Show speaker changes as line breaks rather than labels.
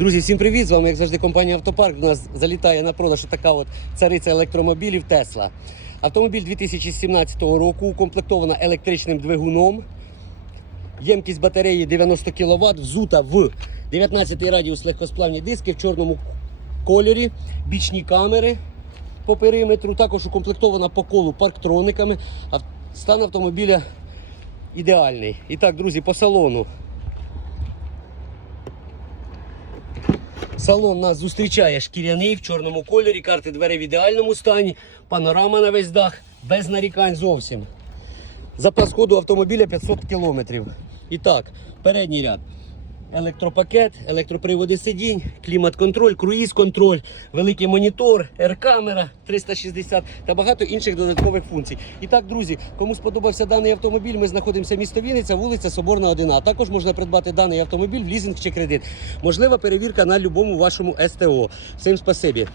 Друзі, всім привіт! З вами, як завжди, компанія Автопарк. У нас залітає на продаж така от цариця електромобілів Тесла. Автомобіль 2017 року укомплектована електричним двигуном. Ємкість батареї 90 кВт, взута в 19 радіус легкосплавні диски в чорному кольорі, бічні камери по периметру, також укомплектована по колу парктрониками. Стан автомобіля ідеальний. І так, друзі, по салону. Салон нас зустрічає шкіряний в чорному кольорі, карти дверей в ідеальному стані, панорама на весь дах, без нарікань зовсім. Запас ходу автомобіля 500 км. І так, передній ряд. Електропакет, електроприводи сидінь, клімат-контроль, круїз-контроль, великий монітор, R-камера 360 та багато інших додаткових функцій. І так, друзі, кому сподобався даний автомобіль, ми знаходимося місто Вінниця, вулиця Соборна 1. А також можна придбати даний автомобіль в лізинг чи кредит. Можлива перевірка на будь-якому вашому СТО. Всім спасибі.